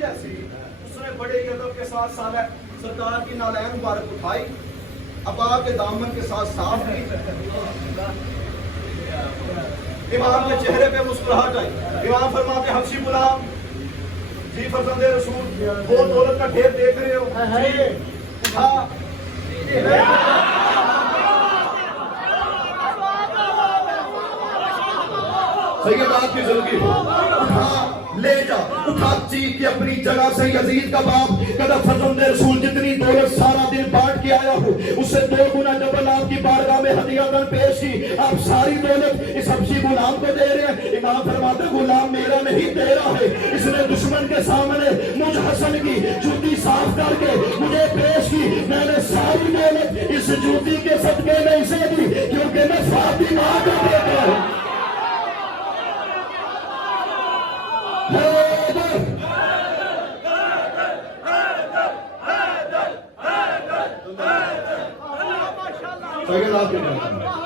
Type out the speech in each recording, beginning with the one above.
جیسی اس نے بڑے ادب کے ساتھ سرکار کی نالین مبارک اٹھائی، ابا کے دامن کے ساتھ صاف کی، امام کے چہرے پہ مسکراہٹ آئی۔ امام فرماتے حبشی غلام، جی فرزند رسول، وہ دولت کا ڈھیر دیکھ رہے ہو، اٹھا سیدات کی زندگی ہو، اٹھا لے جا، اٹھا چیخ کے اپنی جگہ سے یزید کا باپ کہتا فرزند رسول جتنی دولت سارا دن بانٹ کے آیا ہوں اس سے 2 گنا ڈبل آپ کی بارگاہ میں ہدیہ پیش کی، آپ ساری دولت اس حبشی غلام کو دے رہے ہیں۔ امام فرماتے غلام میرا نہیں تیرا ہے، اس نے دشمن کے سامنے مجھ حسن کی جوتی صاف کر کے مجھے پیش کی، میں نے ساری دولت اس جوتی کے صدقے میں اسے دی کیونکہ میں فاطمہ کو دیتا ہوں۔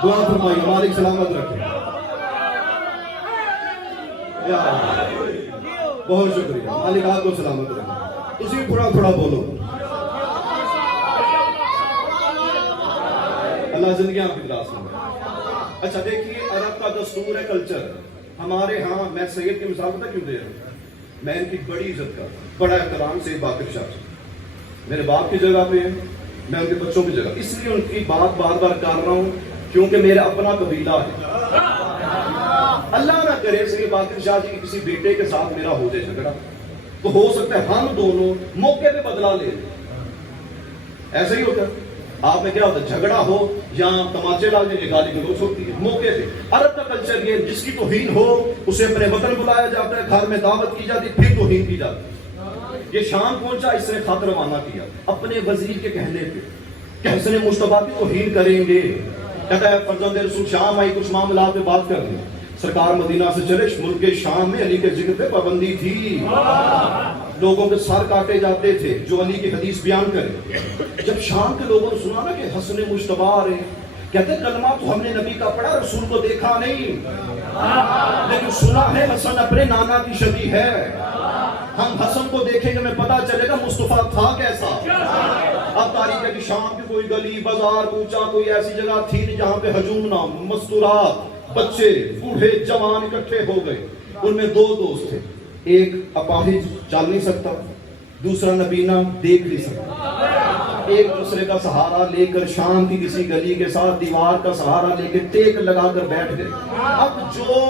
دعا فرمائیے، مالک سلامت رکھے۔ بہت شکریہ، مالک آپ کو سلامت رکھے۔ اسی تھوڑا تھوڑا بولو۔ اللہ زندگی آپ کی دراز کرے۔ اچھا دیکھیے، عرب کا دستور ہے، کلچر ہمارے ہاں، میں سید کی مثال پتہ کیوں دے رہا ہوں؟ میں ان کی بڑی عزت کرتا ہوں، بڑا احترام سے باقر شاہ میرے باپ کی جگہ پہ ہے، میں ان کے بچوں کی جگہ، اس لیے ان کی بات بار بار کر رہا ہوں کیونکہ میرا اپنا قبیلہ ہے۔ اللہ نہ کرے سید باقر شاہ جی کے کسی بیٹے کے ساتھ میرا ہو جائے جھگڑا، تو ہو سکتا ہے ہم دونوں موقع پہ بدلا لے لیں۔ ایسا ہی ہوتا ہے، آپ میں کیا ہوتا ہے، جھگڑا ہو یا تماچے ڈال دیں، گالی گلوچ ہوتی ہے موقع پہ۔ عرب کا کلچر یہ، جس کی توہین ہو اسے اپنے وطن بلایا جاتا ہے، گھر میں دعوت کی جاتی، پھر توہین کی جاتی ہے۔ یہ شام پہنچا، اس نے خط روانہ کیا اپنے وزیر کے کہنے پہ کہ حسن مصطفیٰ کی توہین کریں گے۔ کہتا ہے فرزند رسول شام آئی، کچھ معاملات پہ بات کر لیں۔ سرکار مدینہ سے چلے، ملک کے شام میں علی کے ذکر پہ پابندی تھی، لوگوں کے سر کاٹے جاتے تھے جو علی کی حدیث بیان کرے۔ جب شام کے لوگوں نے سنا نا کہ حسن مصطفیٰ آ رہے ہیں، کہتے کلمہ تو ہم نے نبی کا پڑھا، رسول کو دیکھا نہیں، لیکن سنا ہے حسن اپنے نانا کی شبیہ ہے۔ ہم حسن کو دیکھیں گے، ہمیں پتا چلے گا مصطفیٰ تھا کیسا۔ اب تاریخ ہے کہ شام کی کوئی گلی بازار کوچا کوئی ایسی جگہ تھی نہیں جہاں پہ ہجوم نہ، مستورات، بچے بوڑھے جوان اکٹھے ہو گئے۔ ان میں 2 دوست تھے، ایک اپاہج چل نہیں سکتا، دوسرا نبینا دیکھ نہیں سکتا۔ ایک دوسرے کا سہارا لے کر شام کی کسی گلی کے ساتھ دیوار کا سہارا لے کے ٹیک لگا کر بیٹھ گئے۔ اب جو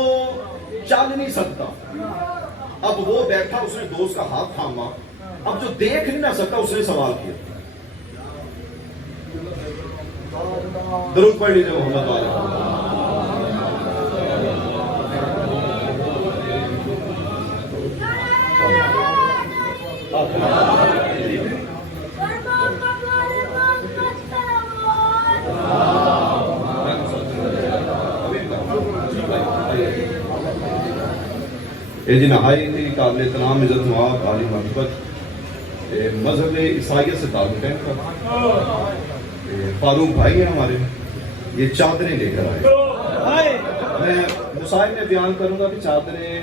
چل نہیں سکتا، اب وہ بیٹھا، اس نے دوست کا ہاتھ تھاما، اب جو دیکھ نہیں نہ سکتا اس نے سوال کیا۔ درود پڑھ لیجیے محمد علیہ۔ اے جی نہایت قابل احترام عزت نواب عالی مرتبت مذہب عیسائیت سے تعلق ہے، فاروق بھائی ہیں ہمارے، یہ چادریں لے کر آئے۔ میں مسائل میں بیان کروں گا کہ چادریں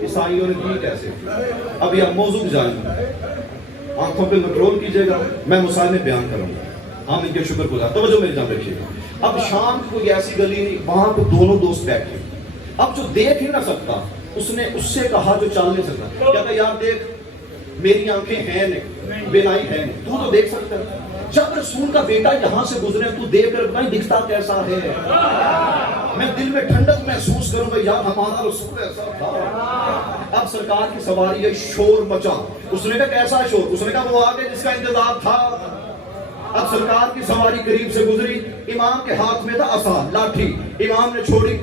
عیسائیوں نے دی کیسے، اب یہ موضوع جانیں، آنکھوں پہ کنٹرول کیجیے گا، میں مسائل میں بیان کروں گا، ہم ان کے شکر گزار، توجہ میری جان رکھیے گا۔ اب شام کی کوئی ایسی گلی نہیں، وہاں پہ دونوں دوست بیٹھے، اب جو دیکھ ہی نہ سکتا اس نے اس سے کہا جو چل نہیں سکتا، کہتا یار دیکھ میری آنکھیں ہیں نہیں، بینائی ہے نہیں، تو دیکھ سکتا ہے، جب رسول کا بیٹا یہاں سے گزرے تو دیکھ کر بتائیں دکھتا کیسا ہے، میں دل میں ٹھنڈک محسوس کروں گا یار ہمارا رسول ایسا تھا۔ اب سرکار کی سواری ہے، شور مچا، اس نے کہا کیسا شور، اس نے کہا وہ آگے جس کا انتظار تھا۔ اب سرکار کی سواری قریب سے گزری، امام کے ہاتھ میں تھا عصا، لاٹھی، امام نے چھوڑی،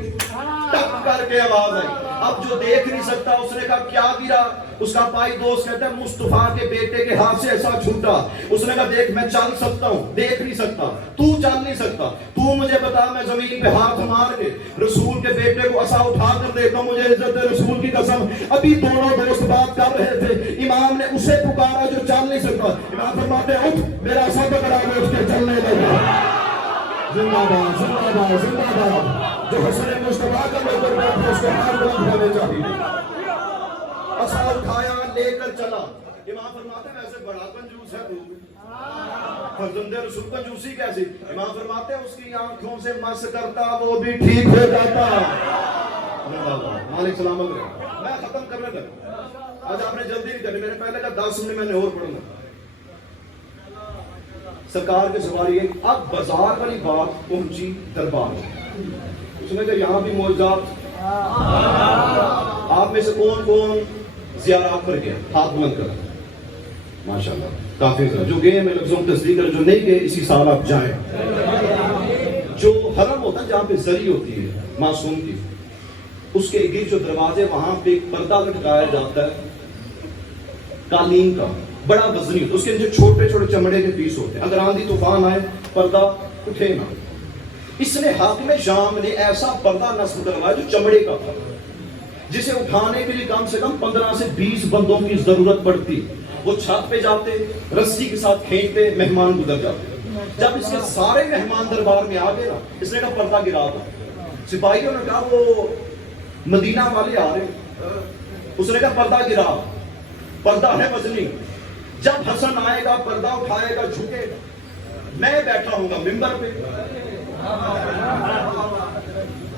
ٹک کر کے آواز آئی، اب جو دیکھ نہیں سکتا اس نے کہا کیا گرا، اس کا بھائی دوست کہتا ہے مصطفیٰ کے بیٹے کے ہاتھ سے ایسا چھوٹا، اس نے کہا دیکھ میں چل سکتا ہوں، دیکھ نہیں سکتا، تو چل نہیں سکتا، تو مجھے بتا میں زمین پہ ہاتھ مار کے رسول کے بیٹے کو عصا اٹھا کر دیتا ہوں، مجھے عزت رسول کی قسم۔ ابھی دونوں دوست بات کر رہے تھے، امام نے اسے پکارا جو چل نہیں سکتا، امام فرماتے ہیں اٹھ میرا عصا پکڑا میں اس کے چلنے لگا۔ زندہ باد زندہ باد زندہ باد، جو حسن مصطفیٰ کا نوکر بیٹھا اس کو ہاتھ بلند ہونے چاہیے۔ عصا اٹھایا لے کر چلا، امام فرماتے ہیں ویسے بڑا کنجوس ہے تو فرزند رسول کنجوسی کیسی؟ امام فرماتے ہیں اس کی آنکھوں سے مس کرتا وہ بھی ٹھیک ہو جاتا. مالک سلامت رہے. میں ختم کرنے لگا. آج آپ نے جلدی نہیں کرنی. میں نے پہلے کہا 10 منٹ میں نے اور پڑھوں گا. سرکار کے سواری ہے. اب بازار والی بات پہنچی دربار. اس نے کہا یہاں بھی معجزات. آپ میں سے کون کون زیارات پر گیا؟ ہاتھ بلند کر. ماشاءاللہ کافی ہے. جو گئے میں لفظوں میں تصدیق کریں, جو نہیں گئے اسی سال آپ جائیں. جو حرم ہوتا ہے جہاں پہ زری ہوتی ہے معصوم کی, اس کے گرد جو دروازے وہاں پہ ایک پردہ لٹکایا جاتا ہے قالین کا, بڑا وزنی ہوتا ہے. اس کے اندر چھوٹے چھوٹے چمڑے کے پیس ہوتے ہیں. اگر آندھی طوفان آئے پردہ اٹھے نہ. اس نے حاکم شام نے ایسا پردہ نصب کروایا جو چمڑے کا تھا, جسے اٹھانے کے لیے کم سے کم 15 سے 20 بندوں کی ضرورت پڑتی. وہ چھت پہ جاتے, رسی کے ساتھ کھینچتے, مہمان گزر جاتے. جب اس کے سارے مہمان دربار میں آ گئے نا, اس نے کہا پردہ گرا تھا. سپاہیوں نے کہا وہ مدینہ والے آ رہے. اس نے کہا پردہ گرا, پردہ ہے وزنی. جب حسن آئے گا پردہ اٹھائے گا, جھکے گا, میں بیٹھا ہوں گا ممبر پہ,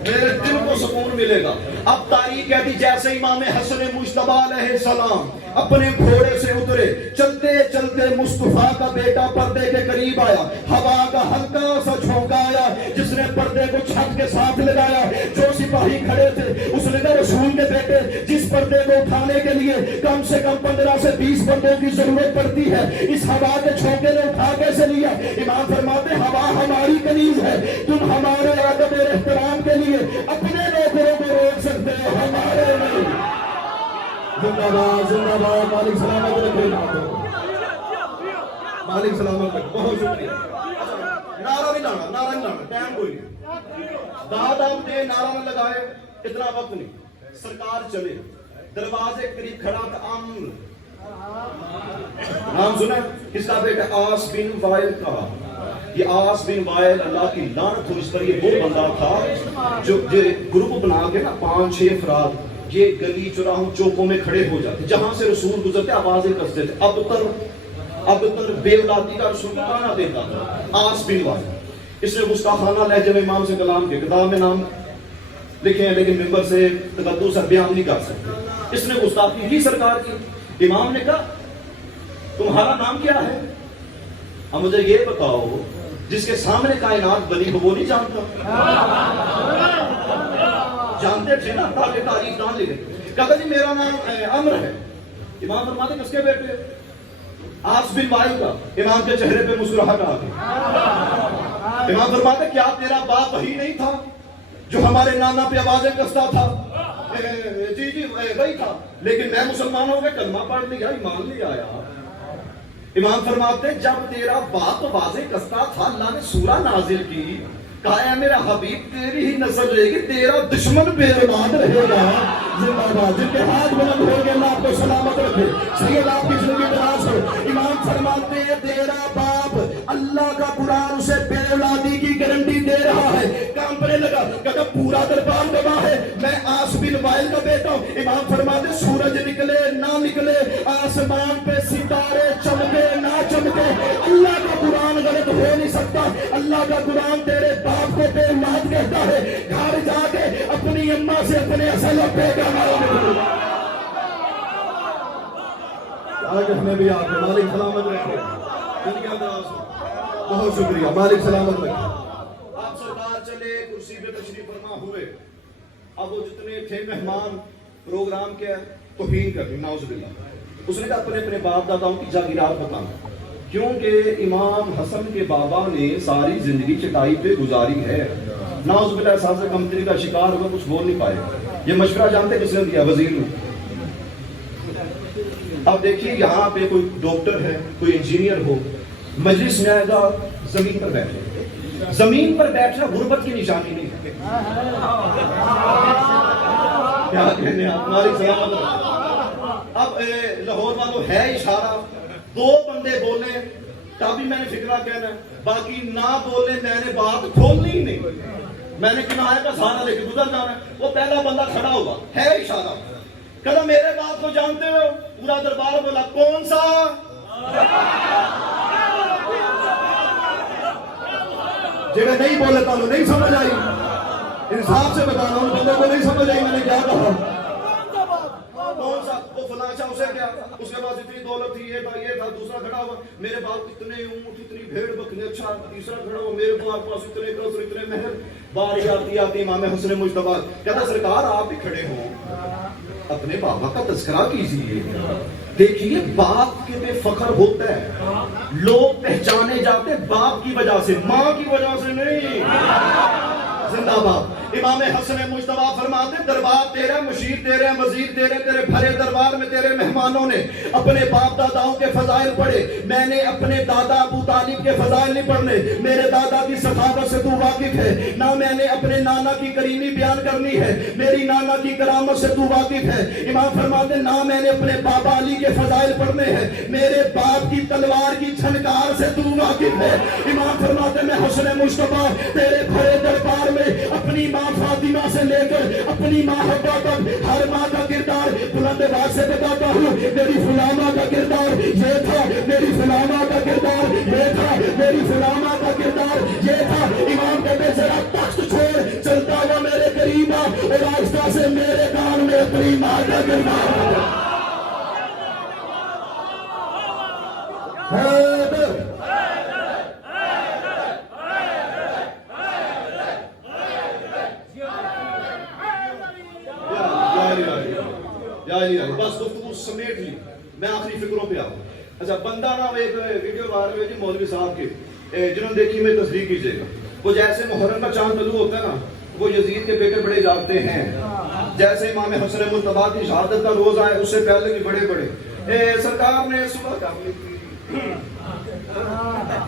میرے دل کو سکون ملے گا. اب تاریخ کہتی جیسے امام حسن مجتبی علیہ السلام اپنے گھوڑے سے اترے, چلتے چلتے مصطفیٰ کا بیٹا پردے کے قریب آیا. ہوا کا ہلکا سا جھونکا آیا جس نے پردے کو چھت کے ساتھ لگایا. جو سپاہی کھڑے تھے اس نے کہا رسول کے بیٹے, جس پردے کو اٹھانے کے لیے کم سے کم 15 سے 20 بندوں کی ضرورت پڑتی ہے, اس ہوا کے جھونکے نے اٹھا کیسے لیا؟ امام فرماتے ہوا ہماری کنیز ہے, تم ہمارے ادب احترام کے لیے اپنے لوگوں کو روک سکتے ہو, ہمارے نہیں. زندہ باد زندہ باد. مالک سلامت رکھے. مالک سلامت رکھے. بہت شکریہ. نعرہ نہیں لانا, نعرہ نہیں لانا, ٹائم کوئی نہیں. داد آپ دے, نعرہ نہ لگائے, اتنا وقت نہیں. سرکار چلے, دروازے قریب کھڑا تھا عامر. نام سنا کس کا بیٹا؟ آس بن وائل کا. یہ آس بن وائل اللہ کی لعنت ہو اس پر. یہ وہ بندہ تھا جو گروپ بنا کے نا 5-6 افراد یہ گلی چوراہوں چوکوں میں کھڑے ہو جاتے, جہاں سے رسول گزرتے آوازیں کستے تھے. اب تر بے اولادی کا رسول گانا دیتا تھا. آس بن وائل. اس نے گستاخانہ لہجے میں امام سے کلام کے کتاب میں نام لکھے ہیں, لیکن ممبر سے تقدس بیان نہیں کر سکتے. اس نے گستاخی کی سرکار کی. امام نے کہا تمہارا نام کیا ہے؟ اب مجھے یہ بتاؤ جس کے سامنے کائنات بنی ہو وہ نہیں جانتا؟ جانتے تھے نا, تاکہ تاریخ نہ لکھے. کہتا جی میرا نام عمر ہے. امام فرماتے کس کے بیٹے؟ آس بن وائل کا. امام کے چہرے پہ مسکراہٹ آ گئی. امام فرماتے کیا تیرا باپ وہی نہیں تھا جو ہمارے نانا پہ آوازیں کستا تھا؟ جی جی وہی تھا, لیکن میں مسلمان ہو گیا, کلمہ پڑھ لیا, ایمان لے آیا. امام فرماتے جب تیرا باپ واضح کستا تھا اللہ نے سورہ نازل کی, کہا ہے میرا حبیب تیری ہی نسل رہے گی, تیرا دشمن بے اولاد رہے گا. زندہ باد. جن کے ہاتھ بلند ہو گئے اللہ آپ کو سلامت رکھے. سید آپ کی زندگی دراز ہو. امام فرماتے ہیں تیرا باپ اللہ کا قرآن اسے بے اولادی کی گارنٹی دے رہا ہے. کانپنے لگا, کہا پورا دربار گواہ ہے میں آس بن وائل کا بیٹا ہوں. امام فرماتے سورج نکلے نہ نکلے, آسمان پہ ستارے چمکے نہ چمکے, اللہ کا قرآن غلط ہو نہیں سکتا. اللہ کا قرآن تیرے باپ کو بے اولاد کہتا ہے. گھر جا کے اپنی اماں سے اپنے اصل ابے کا نام آج ہمیں بھی آپ مالک سلامت رکھے. بہت شکریہ. مالک سلامت رکھے. آپ سرکار چلے, کرسی پہ تشریف فرما ہوئے. اب وہ جتنے تھے مہمان پروگرام کے توہین کر دی, نعوذ باللہ. اس نے کہا اپنے اپنے باپ داداؤں کی جاگیرات بتانا, کیونکہ امام حسن کے بابا نے ساری زندگی چٹائی پہ گزاری ہے. نعوذ باللہ احساس کمتری کا شکار ہوا, کچھ بول نہیں پائے. یہ مشورہ جانتے کس نے دیا؟ وزیر نے. اب دیکھیے یہاں پہ کوئی ڈاکٹر ہے, کوئی انجینئر ہو, مجلس میں آئے گا زمین پر بیٹھے. زمین پر بیٹھنا غربت کی نشانی نہیں ہے. کیا کہنے آپ, مالک سلامت رکھے. اب لاہور والوں ہے اشارہ, 2 بندے بولے تبھی میں نے فکرہ کہنا ہے, باقی نہ بولے میں نے بات کھولنی ہی نہیں. میں نے کنارے کا سہارا لے کے گزر جانا ہے. وہ پہلا بندہ کھڑا ہوگا, ہے اشارہ, کہا میرے باپ کو جانتے ہو؟ پورا دربار بولا کون سا؟ جنہیں نہیں بولے تو نہیں سمجھ آئی، انصاف سے بتانا ان بندوں کو نہیں سمجھ آئی میں نے کیا کہا۔ کون سا؟ وہ فلاں شاہ، اسے کیا؟ اس کے پاس اتنی دولت تھی، یہ تھا، دوسرا کھڑا ہوا میرے باپ اتنے اونٹ اتنی بھیڑ بکری، اچھا تیسرا کھڑا ہوا میرے باپ پاس اتنے قصر اتنے محل۔ باری آتی امام حسن مجتبیٰ کہتا سرکار آپ بھی کھڑے ہوں، اپنے بابا کا تذکرہ کیجیے، دیکھیے باپ کے بے فخر ہوتا ہے، لوگ پہچانے جاتے باپ کی وجہ سے، ماں کی وجہ سے نہیں۔ زندہ باد۔ امام حسن مجتبیٰ فرماتے دربار تیرا، مشیر تیرے، وزیر تیرے، تیرے بھرے دربار میں تیرے مہمانوں نے اپنے باپ داداؤں کے فضائل پڑھے، میں نے اپنے دادا ابو طالب کے فضائل نہیں پڑھنے، میرے دادا کی سخاوت سے تو واقف ہے، نہ میں نے اپنے نانا کی کریمی بیان کرنی ہے، میری نانا کی کرامت سے تو واقف ہے۔ امام فرماتے نہ میں نے اپنے بابا علی کے فضائل پڑھنے ہیں، میرے باپ کی تلوار کی چھنکار سے تو واقف ہے۔ امام فرماتے میں حسن مجتبیٰ تیرے بھرے دربار میں اپنی ماں فاطمہ سے لے کر اپنی ماں حوا تک ہر ماں کا کردار بلند آواز سے بتاتا ہوں، میری فلاں ماں کا کردار یہ تھا، میری فلاں ماں کا کردار یہ تھا، میری فلاں ماں کا کردار یہ تھا۔ امام کہتے ذرا تخت چھوڑ چلتا ہوا میرے قریب آ اور آہستہ سے میرے کان میں اپنی ماں کا کردار بس گفتگو سمیٹ لی، میں آخری فکروں پہ آؤں۔ اچھا بندہ نا ایک ویڈیو وائرل ہوئی تھی مولوی صاحب کی، جنہوں نے دیکھی میں تصدیق کیجیے گا، وہ جیسے محرم کا چاند طلوع ہوتا ہے نا، وہ یزید کے بیٹے بڑے جاگتے ہیں، جیسے امام حسن مجتبیٰ کی شہادت کا روز آئے اس سے پہلے بھی بڑے بڑے سرکار نے صبح کر لی تھی،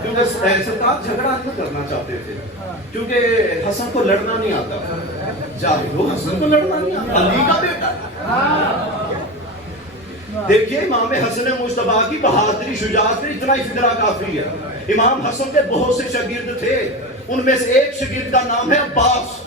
کیونکہ سرکار جھگڑا نہیں کرنا چاہتے تھے، کیونکہ حسن کو لڑنا نہیں آتا، جاہد وہ حسن کو لڑنا نہیں آتا، علی کا بیٹا۔ دیکھیے امام حسن مجتبیٰ کی بہادری شجاعت میں اتنا فکرہ کافی ہے۔ امام حسن کے بہت سے شاگرد تھے، ان میں سے ایک شاگرد کا نام ہے عباس۔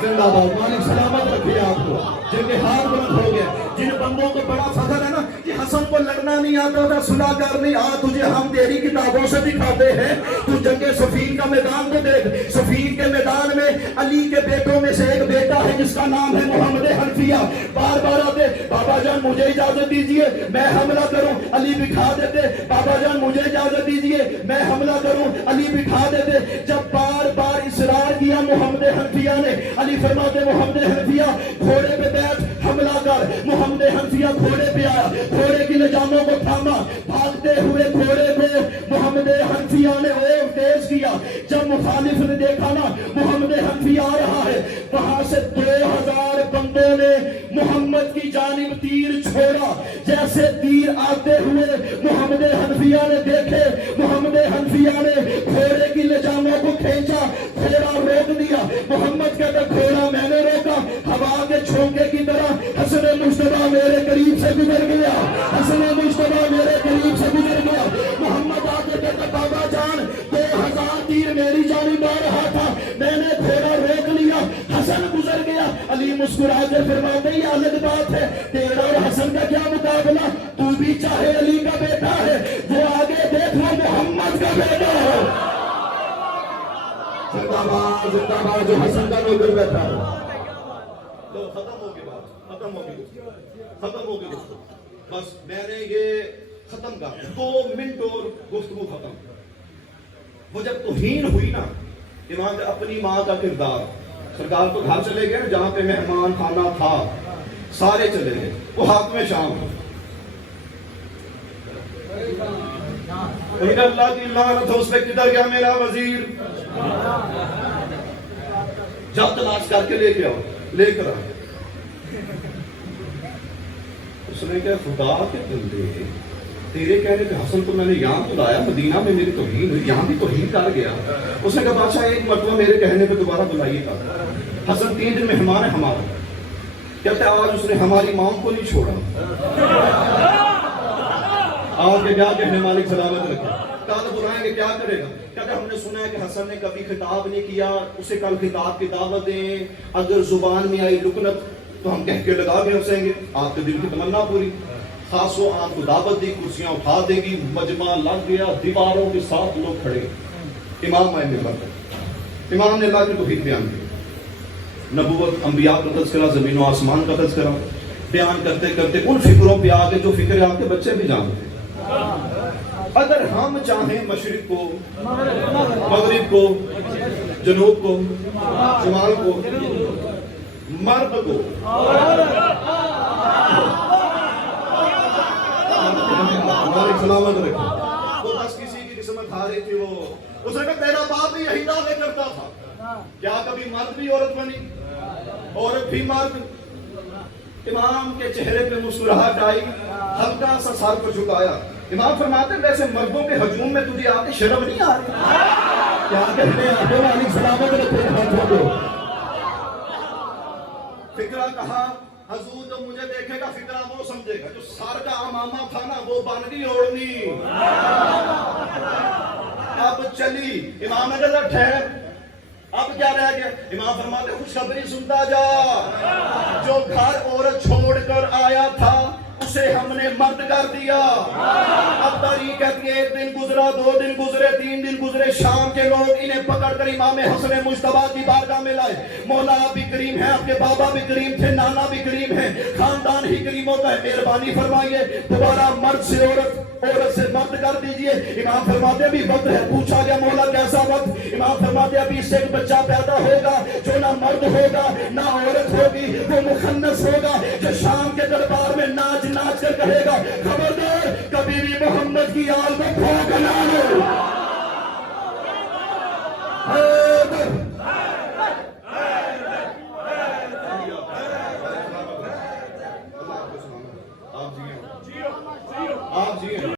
زندہ باد، مالک سلامت رکھیے آپ کو، جن کے ہاتھ بلند ہو گئے، جن بندوں کو بڑا فخر ہے نا کہ حسن کو لڑنا نہیں آتا تھا، سنا کر نہیں آ تجھے ہم تیری کتابوں سے دکھاتے ہیں، تو جنگ صفین کا میدان کو دیکھ، صفین کے میدان میں علی کے بیٹوں میں سے ایک بیٹا ہے جس کا نام ہے محمد حنفیہ، بار بار آتے بابا جان مجھے اجازت دیجئے میں حملہ کروں، علی بٹھا دیتے، بابا جان مجھے اجازت دیجئے میں حملہ کروں، علی بٹھا دیتے۔ جب بار بار اصرار کیا محمد حنفیہ نے، علی فرماتے محمد حنفیہ گھوڑے پہ بیٹھ حملہ کر۔ محمد حنفیہ گھوڑے پہ آیا، گھوڑے کی لجاموں کو تھاما، بھاگتے ہوئے گھوڑے پہ محمد حنفیہ نے اوہ تیز کیا۔ جب مخالف نے دیکھا نا محمد حنفیہ آ رہا ہے، وہاں سے 2000 بندوں نے محمد کی جانب تیر چھوڑا، جیسے تیر آتے ہوئے محمد حنفیہ نے دیکھے، محمد حنفیہ نے گھوڑے کی لجاموں کو کھینچا، گھوڑا روک دیا۔ محمد کہتا گھوڑا میں نے روکا، ہوا کے جھونکے کی طرح حسن مجتبیٰ میرے قریب سے گزر گیا، حسن مجتبیٰ میرے قریب سے گزر گیا۔ محمد آگے کہتا بابا جان 2000 تیر میری جانب آ رہا تھا، میں نے گھوڑا روک لیا، حسن گزر گیا۔ علی مسکرا کے فرماتے یہ الگ بات ہے، تیرا اور حسن کا کیا مقابلہ، تو بھی چاہے علی کا بیٹا ہے، وہ آگے دیکھ وہ محمد کا بیٹا ہے۔ زندہ باد جو حسن کا نوکر بیٹھا ہے۔ تو ختم ہو گئی بات، ختم ہو گئی بس میں نے یہ ختم کر 2 منٹ اور گفتگو ختم۔ وہ جب توہین ہوئی نا امام اپنی ماں کا کردار، سرکار تو گھر چلے گئے جہاں پہ مہمان کھانا تھا، سارے چلے گئے، وہ ہاتھ میں شام، اللہ کی لعنت ہو اس پہ، کدھر گیا میرا وزیر، جب تلاش کر کے لے کے آؤ، لے کر آؤ۔ اس نے کہا خدا کے بندے تیرے کہنے پہ حسن تو میں نے یہاں تو لایا، مدینہ میں میری توہین ہوئی، یہاں بھی توہین کر گیا۔ اس نے کہا بادشاہ ایک مرتبہ میرے کہنے پہ دوبارہ بلائیے گا۔ حسن 3 دن مہمان ہے ہمارا، کہتے ہیں آج اس نے ہماری ماں کو نہیں چھوڑا، آپ کے کیا کہنے مالک سلامت رکھے، کل بلائیں گے کیا کرے گا؟ کہتے ہم نے سنا ہے کہ حسن نے کبھی خطاب نہیں کیا، اسے کل خطاب کی دعوت دیں، اگر زبان میں آئی لکنت تو ہم کہہ کے لگا کے ہنسیں گے، آپ کے دل کی تمنا پوری. خاصوں آپ کو دعوت دی، کرسیاں اٹھا دے گی، مجمع لگ گیا، دیواروں کے ساتھ لوگ کھڑے. امام آئے ممبر پر، امام نے اللہ کی توحید بیان کی، نبوت انبیاء کا تذکرہ، زمین و آسمان کا تذکرہ بیان کرتے کرتے ان فکروں پہ آگے جو فکر آپ کے بچے بھی جانتے. اگر ہم چاہیں مشرق کو، مغرب کو، جنوب کو، شمال کو، مرد کو، ہماری سلامت رکھے. وہ بس کسی کی قسمت ہاری تھی، وہ اس نے کہا تیرا باپ بھی یہی دعوے کرتا تھا. کیا کبھی مرد بھی عورت بنی، عورت بھی مرد؟ امام کے چہرے پہ مسکراہٹ آئی، ہلکا سا سر کو جھکایا. امام فرماتے ویسے مردوں کے ہجوم میں تجھے آ کے شرم نہیں آ رہی؟ کیا کہنے آتے مالک سلامت رکھے ہاتھوں کو. فکرہ کہا حضور جو مجھے دیکھے گا فکرہ وہ سمجھے گا، جو سر کا امامہ تھا نا وہ بن گئی اوڑھنی. اب چلی. امام نے کہا ٹھہر، اب کیا رہ گیا؟ امام فرماتے خوشخبری سنتا جا، جو گھر عورت چھوڑ کر آیا تھا اسے ہم نے مرد کر دیا. اب تاریخ کہتی ہے ایک دن گزرا، 2 دن گزرے، 3 دن گزرے، شام کے لوگ انہیں پکڑ کر امام حسن مجتبیٰ کی بارگاہ میں لائے. مولا آپ بھی کریم ہیں، آپ کے بابا بھی کریم تھے، نانا بھی کریم ہیں، خاندان ہی کریم ہوتا ہے، مہربانی فرمائیے دوبارہ مرد سے عورت، عورت سے مرد کر دیجئے. امام فرماتے ابھی وقت ہے. پوچھا گیا مولا کیسا وقت؟ امام فرماتے ابھی اس سے ایک بچہ پیدا ہوگا جو نہ مرد ہوگا نہ عورت ہوگی، وہ مخنث ہوگا، جو شام کے دربار میں ناچ ناچ کر کہے گا خبردار کبھی بھی محمد کی آل میں پھونک نہ لو.